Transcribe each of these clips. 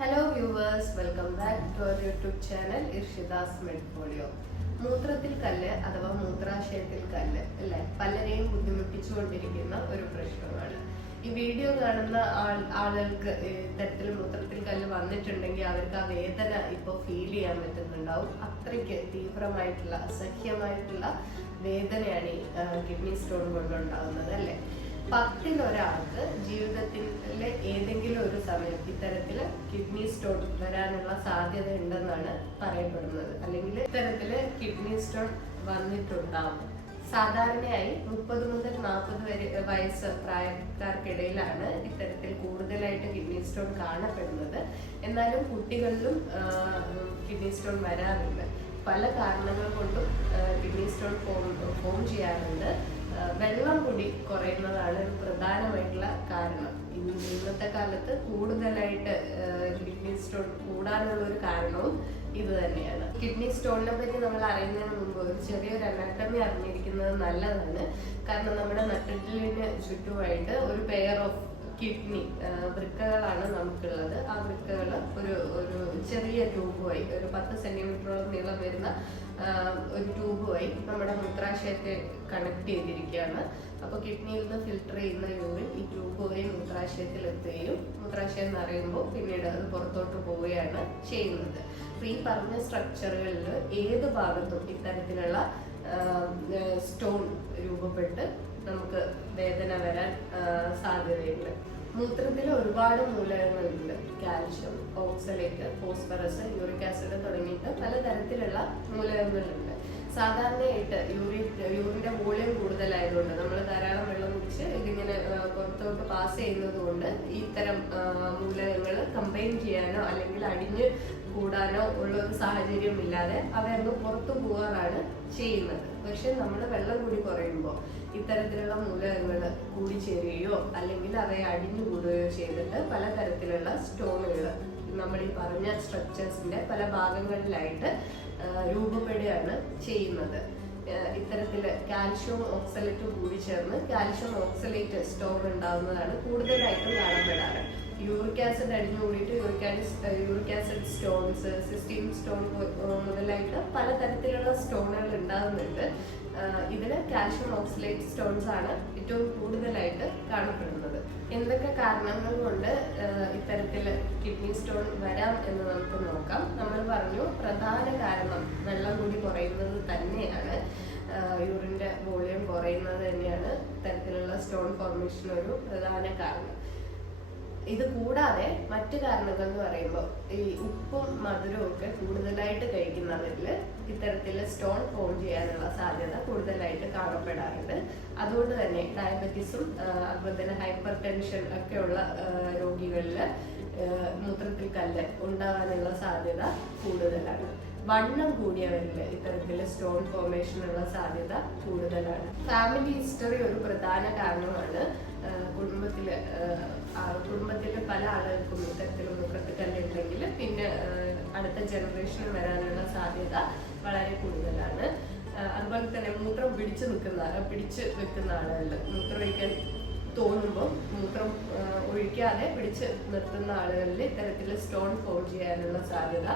Hello viewers welcome back to our YouTube channel Irshidas മെഡ്പോളിയോ മൂത്രത്തിൽ കല്ല് അഥവാ മൂത്രാശയത്തിൽ കല്ല് അല്ലെ? പലരെയും ബുദ്ധിമുട്ടിച്ചുകൊണ്ടിരിക്കുന്ന ഒരു പ്രശ്നമാണ്. ഈ വീഡിയോ കാണുന്ന ആൾ ആളുകൾക്ക് ഇത്തരത്തിൽ മൂത്രത്തിൽ കല്ല് വന്നിട്ടുണ്ടെങ്കിൽ അവർക്ക് ആ വേദന ഇപ്പോൾ ഫീൽ ചെയ്യാൻ പറ്റുന്നുണ്ടാവും. അത്രയ്ക്ക് തീവ്രമായിട്ടുള്ള അസഹ്യമായിട്ടുള്ള വേദനയാണ് ഈ കിഡ്നി സ്റ്റോൺ കൊണ്ടുണ്ടാകുന്നത് അല്ലേ? പത്തിലൊരാൾക്ക് ജീവിതത്തിലെ ഏതെങ്കിലും ഒരു സമയം ഇത്തരത്തിൽ കിഡ്നി സ്റ്റോൺ വരാനുള്ള സാധ്യത ഉണ്ടെന്നാണ് പറയപ്പെടുന്നത്. അല്ലെങ്കിൽ ഇത്തരത്തിൽ കിഡ്നി സ്റ്റോൺ വന്നിട്ടുണ്ടാവും. സാധാരണയായി മുപ്പത് മുതൽ നാൽപ്പത് വരെ വയസ്സ് പ്രായക്കാർക്കിടയിലാണ് ഇത്തരത്തിൽ കൂടുതലായിട്ട് കിഡ്നി സ്റ്റോൺ കാണപ്പെടുന്നത്. എന്നാലും കുട്ടികളിലും കിഡ്നി സ്റ്റോൺ വരാറുണ്ട്. പല കാരണങ്ങൾ കൊണ്ടും കിഡ്നി സ്റ്റോൺ ഫോം ഫോം ചെയ്യാറുണ്ട്. വെള്ളം കുടി കുറയുന്നതാണ് ഒരു പ്രധാനമായിട്ടുള്ള കാരണം. ഇന്ന് ഇന്നത്തെ കാലത്ത് കൂടുതലായിട്ട് കിഡ്നി സ്റ്റോൺ കൂടാനുള്ള ഒരു കാരണവും ഇത് തന്നെയാണ്. കിഡ്നി സ്റ്റോണിനെ പറ്റി നമ്മൾ അറിയുന്നതിന് മുമ്പ് ഒരു ചെറിയൊരു അനാട്ടമി അറിഞ്ഞിരിക്കുന്നത് നല്ലതാണ്. കാരണം നമ്മുടെ നട്ടിലിന് ചുറ്റുമായിട്ട് ഒരു പെയർ ഓഫ് കിഡ്നി വൃക്കകളാണ് നമുക്കുള്ളത്. ആ വൃക്കകൾ ഒരു ഒരു ചെറിയ ട്യൂബുമായി ഒരു പത്ത് സെന്റിമീറ്ററോളം നീളം വരുന്ന ഒരു ട്യൂബുമായി നമ്മുടെ മൂത്രാശയത്തെ കണക്ട് ചെയ്തിരിക്കുകയാണ്. അപ്പോൾ കിഡ്നിയിൽ നിന്ന് ഫിൽട്ടർ ചെയ്യുന്ന യൂറിൻ ഈ ട്യൂബ് വഴി മൂത്രാശയത്തിൽ എത്തുകയും മൂത്രാശയം നിറയുമ്പോൾ പിന്നീട് അത് പുറത്തോട്ട് പോവുകയാണ് ചെയ്യുന്നത്. അപ്പോൾ ഈ പറഞ്ഞ സ്ട്രക്ചറുകളിൽ ഏത് ഭാഗത്തും ഇത്തരത്തിലുള്ള സ്റ്റോൺ രൂപപ്പെട്ട് നമുക്ക് വേദന വരാൻ സാധ്യതയുണ്ട്. മൂത്രത്തിൽ ഒരുപാട് മൂലകങ്ങളുണ്ട്. Calcium oxalate phosphorus uric acid തുടങ്ങിയിട്ട് പലതരത്തിലുള്ള മൂലകങ്ങളുണ്ട്. സാധാരണയായിട്ട് യൂറിൻ യൂറിന്റെ വോളിയം കൂടുതലായതുകൊണ്ട് നമ്മൾ ധാരാളം വെള്ളം കുടിച്ച് ഇതിങ്ങനെ പുറത്തോട്ട് പാസ് ചെയ്യുന്നത് കൊണ്ട് ഇത്തരം മൂലകങ്ങൾ കമ്പൈൻ ചെയ്യാനോ അല്ലെങ്കിൽ അടിഞ്ഞ് കൂടാനോ ഉള്ള ഒരു സാഹചര്യം ഇല്ലാതെ അവയൊന്ന് പുറത്തു പോകാനാണ് ചെയ്യുന്നത്. പക്ഷെ നമ്മൾ വെള്ളം കൂടി കുറയുമ്പോൾ ഇത്തരത്തിലുള്ള മൂലകങ്ങൾ കൂടിച്ചേരുകയോ അല്ലെങ്കിൽ അവയെ അടിഞ്ഞു കൂടുകയോ ചെയ്തിട്ട് പലതരത്തിലുള്ള സ്റ്റോണുകൾ നമ്മൾ ഈ പറഞ്ഞ സ്ട്രക്ചേഴ്സിന്റെ പല ഭാഗങ്ങളിലായിട്ട് രൂപപ്പെടുകയാണ് ചെയ്യുന്നത്. ഇത്തരത്തിൽ കാൽഷ്യം ഓക്സലേറ്റ് കൂടി ചേർന്ന് കാൽഷ്യം ഓക്സലേറ്റ് സ്റ്റോൺ ഉണ്ടാകുന്നതാണ് കൂടുതലായിട്ടും കാണപ്പെടാറ്. യൂറിക് ആസിഡ് അടിഞ്ഞു കൂടിയിട്ട് uric acid uric acid stones cystine stone മുതലായിട്ട് പലതരത്തിലുള്ള സ്റ്റോണുകൾ ഉണ്ടാകുന്നുണ്ട്. ഇതിൽ കാൽഷ്യം ഓക്സലേറ്റ് സ്റ്റോൺസ് ആണ് ഏറ്റവും കൂടുതലായിട്ട് കാണപ്പെടുന്നത്. എന്തൊക്കെ കാരണങ്ങൾ കൊണ്ട് ഇത്തരത്തിൽ കിഡ്നി സ്റ്റോൺ വരാം എന്ന് നമുക്ക് നോക്കാം. നമ്മൾ പറഞ്ഞു പ്രധാന കാരണം വെള്ളം കൂടി കുറയുന്നത് തന്നെയാണ്. യൂറിന്റെ വോളിയം കുറയുന്നത് തന്നെയാണ് ഇത്തരത്തിലുള്ള സ്റ്റോൺ ഫോർമേഷൻ ഒരു പ്രധാന കാരണം. ഇത് കൂടാതെ മറ്റു കാരണങ്ങൾ എന്ന് പറയുമ്പോൾ ഈ ഉപ്പും മധുരവും ഒക്കെ കൂടുതലായിട്ട് കഴിക്കുന്നവരിൽ ഇത്തരത്തിൽ സ്റ്റോൺ ഫോം ചെയ്യാനുള്ള സാധ്യത കൂടുതലായിട്ട് കാണപ്പെടാറുണ്ട്. അതുകൊണ്ട് തന്നെ ഡയബറ്റീസും അതുപോലെ തന്നെ ഹൈപ്പർ ടെൻഷൻ ഒക്കെയുള്ള രോഗികളിൽ മൂത്രത്തിൽ കല്ല് ഉണ്ടാകാനുള്ള സാധ്യത കൂടുതലാണ്. വണ്ണം കൂടിയവരിൽ ഇത്തരത്തിൽ സ്റ്റോൺ ഫോർമേഷനുള്ള സാധ്യത കൂടുതലാണ്. ഫാമിലി ഹിസ്റ്ററി ഒരു പ്രധാന കാരണമാണ് ആഹ് കുടുംബത്തിൽ പല ആളുകൾക്കും ഇത്തരത്തിൽ മൂത്രത്തിക്കല്ലുണ്ടെങ്കിൽ പിന്നെ അടുത്ത ജനറേഷനിൽ വരാനുള്ള സാധ്യത വളരെ കൂടുതലാണ്. അതുപോലെ തന്നെ മൂത്രം പിടിച്ചു നിൽക്കുന്ന പിടിച്ച് വെക്കുന്ന ആളുകളിൽ മൂത്രം ഒഴിക്കാൻ തോന്നുമ്പോൾ മൂത്രം ഒഴിക്കാതെ പിടിച്ച് നിർത്തുന്ന ആളുകളിൽ ഇത്തരത്തിൽ സ്റ്റോൺ ഫോൾ ചെയ്യാനുള്ള സാധ്യത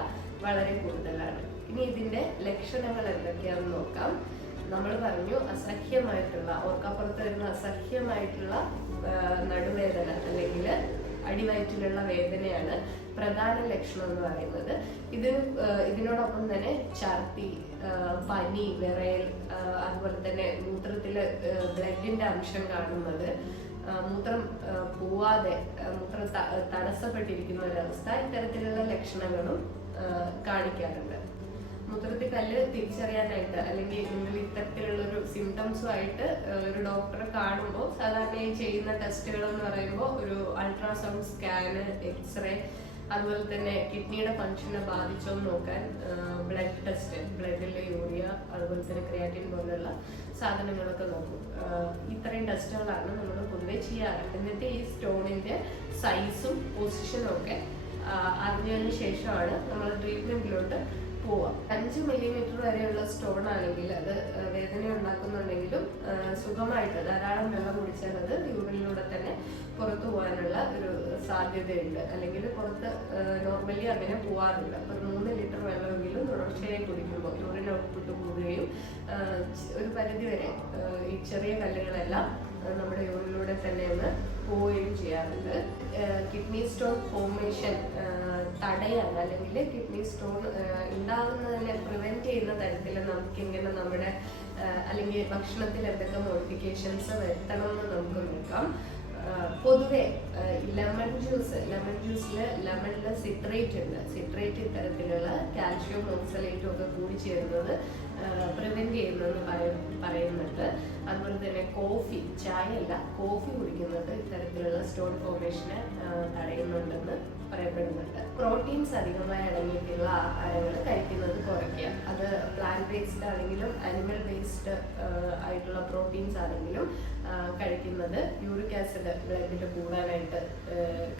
വളരെ കൂടുതലാണ്. ഇനി ഇതിന്റെ ലക്ഷണങ്ങൾ എന്തൊക്കെയാണെന്ന് നോക്കാം. നമ്മൾ പറഞ്ഞു അസഹ്യമായിട്ടുള്ള ഓർക്കപ്പുറത്ത് വരുന്ന അസഹ്യമായിട്ടുള്ള നടുവേദന അല്ലെങ്കിൽ അടിവയറ്റിലുള്ള വേദനയാണ് പ്രധാന ലക്ഷണം എന്ന് പറയുന്നത്. ഇത് ഇതിനോടൊപ്പം തന്നെ ഛർദി പനി വിറയൽ അതുപോലെ തന്നെ മൂത്രത്തിൽ ബ്ലഡിന്റെ അംശം കാണുന്നത്. മൂത്രം പോവാതെ മൂത്രം തടസ്സപ്പെട്ടിരിക്കുന്ന ഒരവസ്ഥ ഇത്തരത്തിലുള്ള ലക്ഷണങ്ങളും കാണിക്കാറുണ്ട്. മൂത്രത്തിൽ കല്ല് തിരിച്ചറിയാനായിട്ട് അല്ലെങ്കിൽ നിങ്ങൾ ഇത്തരത്തിലുള്ള ഒരു സിംറ്റംസുമായിട്ട് ഒരു ഡോക്ടറെ കാണുമ്പോൾ സാധാരണയായി ചെയ്യുന്ന ടെസ്റ്റുകൾ എന്ന് പറയുമ്പോൾ ഒരു അൾട്രാസൗണ്ട് സ്കാന് എക്സ്റേ അതുപോലെ തന്നെ കിഡ്നിയുടെ ഫംഗ്ഷനെ ബാധിച്ചോ എന്ന് നോക്കാൻ ബ്ലഡ് ടെസ്റ്റ് ബ്ലഡിലെ യൂറിയ അതുപോലെ തന്നെ ക്രിയാറ്റിൻ പോലുള്ള സാധനങ്ങളൊക്കെ നോക്കും. ഇത്രയും ടെസ്റ്റുകളാണ് നമ്മൾ പൊതുവെ ചെയ്യാറ്. എന്നിട്ട് ഈ സ്റ്റോണിന്റെ സൈസും പൊസിഷനും ഒക്കെ അറിഞ്ഞതിന് ശേഷമാണ് നമ്മൾ ട്രീറ്റ്മെന്റിലോട്ട് പോവാം. അഞ്ച് മില്ലിമീറ്റർ വരെയുള്ള സ്റ്റോൺ ആണെങ്കിൽ അത് വേദന ഉണ്ടാക്കുന്നുണ്ടെങ്കിലും സുഖമായിട്ട് ധാരാളം വെള്ളം കുടിച്ചാൽ അത് യൂറിനിലൂടെ തന്നെ പുറത്തു പോകാനുള്ള ഒരു സാധ്യതയുണ്ട്. അല്ലെങ്കിൽ പുറത്ത് നോർമലി അങ്ങനെ പോവാറുണ്ട് അപ്പോൾ ഒരു മൂന്ന് ലിറ്റർ വെള്ളമെങ്കിലും തുടർച്ചയായി കുടിക്കുമ്പോൾ യൂറിൻ ഔട്ട്പുട്ട് കൂടുകയും ഒരു പരിധി വരെ ഈ ചെറിയ കല്ലുകളെല്ലാം നമ്മുടെ യൂറിലൂടെ തന്നെ ഒന്ന് പോവുകയും ചെയ്യാറുണ്ട്. കിഡ്നി സ്റ്റോൺ ഫോർമേഷൻ തടയാൻ അല്ലെങ്കിൽ കിഡ്നി സ്റ്റോൺ ഉണ്ടാകുന്നതിനെ പ്രിവെന്റ് ചെയ്യുന്ന തരത്തിൽ നമുക്കിങ്ങനെ നമ്മുടെ അല്ലെങ്കിൽ ഭക്ഷണത്തിൽ എന്തൊക്കെ മോഡിഫിക്കേഷൻസ് വരുത്തണമെന്ന് നമുക്ക് നോക്കാം. പൊതുവെ ലെമൺ ജ്യൂസ് ലെമൺ ജ്യൂസിൽ ലെമണിൽ സിട്രേറ്റ് ഉണ്ട്. സിട്രേറ്റ് ഇത്തരത്തിലുള്ള കാൽഷ്യം ഓക്സലേറ്റും ഒക്കെ കൂടി ചേരുന്നത് പ്രിവെന്റ് ചെയ്യുന്നതെന്ന് പറയ- പറയുന്നുണ്ട്. അതുപോലെ തന്നെ കോഫി ചായ അല്ല കോഫി കുടിക്കുന്നത് ഇത്തരത്തിലുള്ള സ്റ്റോൺ ഫോർമേഷനെ തടയുന്നുണ്ടെന്ന് പറയപ്പെടുന്നുണ്ട്. പ്രോട്ടീൻസ് അധികമായി അടങ്ങിയിട്ടുള്ള ആഹാരങ്ങൾ കഴിക്കുന്നത് കുറയ്ക്കുക. അത് പ്ലാന്റ് ബേസ്ഡ് ആണെങ്കിലും അനിമൽ ബേസ്ഡ് ആയിട്ടുള്ള പ്രോട്ടീൻസ് ആണെങ്കിലും കഴിക്കുന്നത് യൂറിക് ആസിഡ് ബ്ലഡിൽ കൂടാനായിട്ട്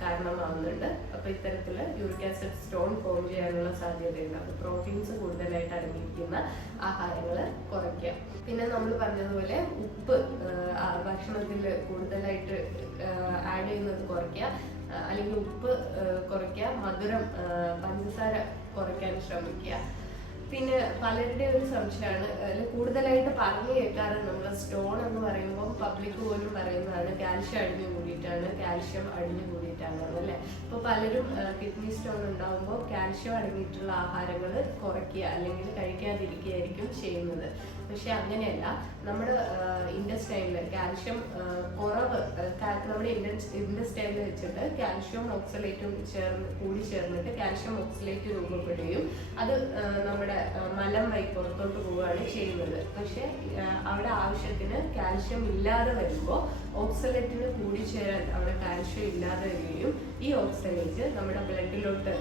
കാരണമാവുന്നുണ്ട്. അപ്പോൾ ഇത്തരത്തിൽ ആസിഡ് സ്റ്റോൺ ഫോം ചെയ്യാനുള്ള സാധ്യതയുണ്ട്. അപ്പോൾ പ്രോട്ടീൻസ് കൂടുതലായിട്ട് അടങ്ങിയിരിക്കുന്ന ആഹാരങ്ങൾ കുറയ്ക്കുക. പിന്നെ നമ്മൾ പറഞ്ഞതുപോലെ ഉപ്പ് ഭക്ഷണത്തിൽ കൂടുതലായിട്ട് ആഡ് ചെയ്യുന്നത് കുറയ്ക്കുക. അല്ലെങ്കിൽ ഉപ്പ് കുറയ്ക്കുക. മധുരം പഞ്ചസാര കുറയ്ക്കാൻ ശ്രമിക്കുക. പിന്നെ പലരുടെ ഒരു സംശയമാണ്. അതിൽ കൂടുതലായിട്ട് പറഞ്ഞു കേൾക്കാറ് നമ്മൾ സ്റ്റോൺ എന്ന് പറയുമ്പോൾ പബ്ലിക് പോലും പറയുന്നതാണ്. കാൽഷ്യം അടിഞ്ഞു കൂടിയിട്ടാണ്. കാൽഷ്യം അടിഞ്ഞു കൂടിയിട്ടാണ് അല്ലേ? അപ്പോൾ പലരും കിഡ്നി സ്റ്റോൺ ഉണ്ടാകുമ്പോൾ കാൽഷ്യം അടങ്ങിയിട്ടുള്ള ആഹാരങ്ങൾ കുറയ്ക്കുക അല്ലെങ്കിൽ കഴിക്കാതിരിക്കുകയായിരിക്കും ചെയ്യുന്നത്. പക്ഷെ അങ്ങനെയല്ല. നമ്മുടെ ഇൻഡസ്റ്റൈനിൽ കാൽഷ്യം കുറവ് നമ്മുടെ ഇൻഡസ്റ്റൈനിൽ വെച്ചിട്ട് കാൽഷ്യം ഓക്സലേറ്റും ചേർന്ന് കൂടി ചേർന്നിട്ട് കാൽഷ്യം ഓക്സലേറ്റ് രൂപപ്പെടുകയും അത് നമ്മുടെ മലം വഴി പുറത്തോട്ട് പോവുകയാണ് ചെയ്യുന്നത്. പക്ഷെ അവിടെ ആവശ്യത്തിന് കാൽഷ്യം ഇല്ലാതെ വരുമ്പോൾ ഓക്സലേറ്റിന് കൂടി ചേരാൻ അവിടെ കാൽഷ്യം ഇല്ലാതെ വരികയും ഈ ഓക്സലേറ്റ് നമ്മുടെ ബ്ലഡിലോട്ട്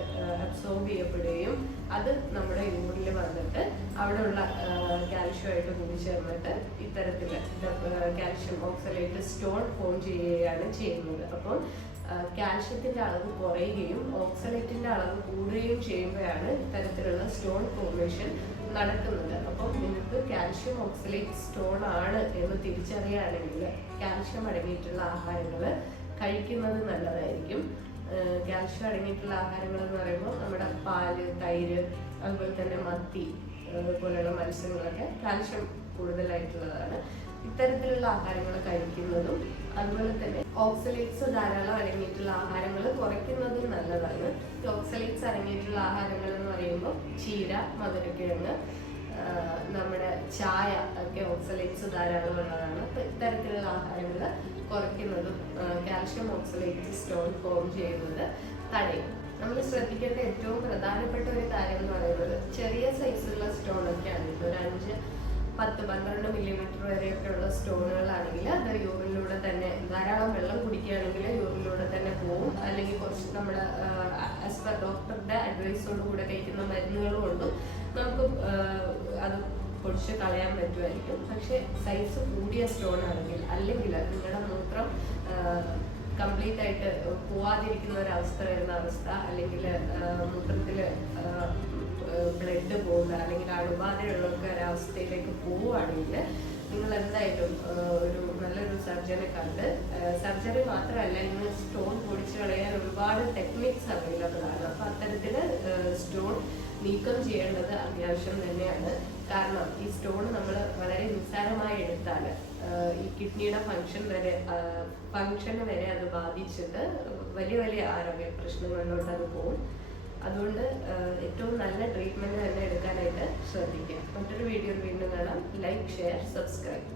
അബ്സോർബ് ചെയ്യപ്പെടുകയും അത് നമ്മുടെ യൂറിൽ വന്നിട്ട് അവിടെയുള്ള കാൽഷ്യമായിട്ട് കൂടി ചേർന്നിട്ട് ഇത്തരത്തിൽ കാൽഷ്യം ഓക്സലേറ്റ് സ്റ്റോൺ ഫോം ചെയ്യുകയാണ് ചെയ്യുന്നത്. അപ്പോൾ കാൽഷ്യത്തിന്റെ അളവ് കുറയുകയും ഓക്സലേറ്റിന്റെ അളവ് കൂടുകയും ചെയ്യുമ്പോഴാണ് ഇത്തരത്തിലുള്ള സ്റ്റോൺ ഫോർമേഷൻ നടക്കുന്നത് അപ്പം നിങ്ങൾക്ക് കാൽഷ്യം ഓക്സലേറ്റ് സ്റ്റോൺ ആണ് എന്ന് തിരിച്ചറിയുകയാണെങ്കിൽ കാൽഷ്യം അടങ്ങിയിട്ടുള്ള ആഹാരങ്ങൾ കഴിക്കുന്നത് നല്ലതായിരിക്കും. കാൽഷ്യം അടങ്ങിയിട്ടുള്ള ആഹാരങ്ങൾ എന്ന് പറയുമ്പോൾ നമ്മുടെ പാൽ തൈര് അതുപോലെ തന്നെ മത്തി പോലെയുള്ള മത്സ്യങ്ങളൊക്കെ കാൽഷ്യം കൂടുതലായിട്ടുള്ളതാണ്. ഇത്തരത്തിലുള്ള ആഹാരങ്ങൾ കഴിക്കുന്നതും അതുപോലെ തന്നെ ഓക്സലേറ്റ്സ് ധാരാളം അടങ്ങിയിട്ടുള്ള ആഹാരങ്ങൾ കുറയ്ക്കുന്നതും നല്ലതാണ്. ഓക്സലേറ്റ്സ് അടങ്ങിയിട്ടുള്ള ആഹാരങ്ങൾ എന്ന് പറയുമ്പോൾ ചീര മധുരക്കിഴങ്ങ് നമ്മുടെ ചായ ഒക്കെ ഓക്സലേറ്റ്സ് ധാരാളം ഉള്ളതാണ് അപ്പോൾ ഇത്തരത്തിലുള്ള ആഹാരങ്ങൾ കുറയ്ക്കുന്നതും കാൽഷ്യം ഓക്സലേറ്റ് സ്റ്റോൺ ഫോം ചെയ്യുന്നത് തടയും. നമ്മൾ ശ്രദ്ധിക്കേണ്ട ഏറ്റവും പ്രധാനപ്പെട്ട ഒരു കാര്യം എന്ന് പറയുന്നത് ചെറിയ സൈസുള്ള ഒക്കെയാണ് ഇപ്പോൾ ഒരു അഞ്ച് പത്ത് പന്ത്രണ്ട് മില്ലിമീറ്റർ വരെയൊക്കെയുള്ള സ്റ്റോണുകളാണെങ്കിൽ അത് യൂറിനിലൂടെ തന്നെ ധാരാളം വെള്ളം കുടിക്കുകയാണെങ്കിൽ യൂറിനിലൂടെ തന്നെ പോകും അല്ലെങ്കിൽ കുറച്ച് നമ്മുടെ ആസ് പെർ ഡോക്ടറുടെ അഡ്വൈസോട് കൂടെ കഴിക്കുന്ന മരുന്നുകൾ കൊണ്ടും നമുക്ക് അത് പൊടിച്ച് കളയാൻ പറ്റുമായിരിക്കും. പക്ഷെ സൈസ് കൂടിയ സ്റ്റോൺ ആണെങ്കിൽ അല്ലെങ്കിൽ നിങ്ങളുടെ മൂത്രം കംപ്ലീറ്റ് ആയിട്ട് പോവാതിരിക്കുന്ന ഒരു അവസ്ഥ വരുന്ന അവസ്ഥ അല്ലെങ്കിൽ മൂത്രത്തിൽ ബ്ലഡ് പോകുന്ന അല്ലെങ്കിൽ അണുബാധയുള്ളൊക്കെ ഒരവസ്ഥയിലേക്ക് പോവുകയാണെങ്കിൽ നിങ്ങൾ എന്തായാലും ഒരു നല്ലൊരു സർജനെ കണ്ട് സർജറി മാത്രമല്ല നിങ്ങൾ സ്റ്റോൺ പൊടിച്ചു കളയാൻ ഒരുപാട് ടെക്നിക്സ് അവൈലബിൾ ആണ്. അപ്പൊ അത്തരത്തിൽ സ്റ്റോൺ നീക്കം ചെയ്യേണ്ടത് അത്യാവശ്യം തന്നെയാണ്. കാരണം ഈ സ്റ്റോൺ നമ്മൾ വളരെ നിസ്സാരമായി എടുത്താൽ ഈ കിഡ്നിയുടെ ഫങ്ഷൻ വരെ ഫങ്ഷന് വരെ അത് ബാധിച്ചിട്ട് വലിയ വലിയ ആരോഗ്യ പ്രശ്നങ്ങളിലോട്ട് അത് പോകും. അതുകൊണ്ട് ഏറ്റവും നല്ല ട്രീറ്റ്മെന്റ് തന്നെ എടുക്കാനായിട്ട് ശ്രദ്ധിക്കുക. മറ്റൊരു വീഡിയോ വീണ്ടും കാണാം. Like share subscribe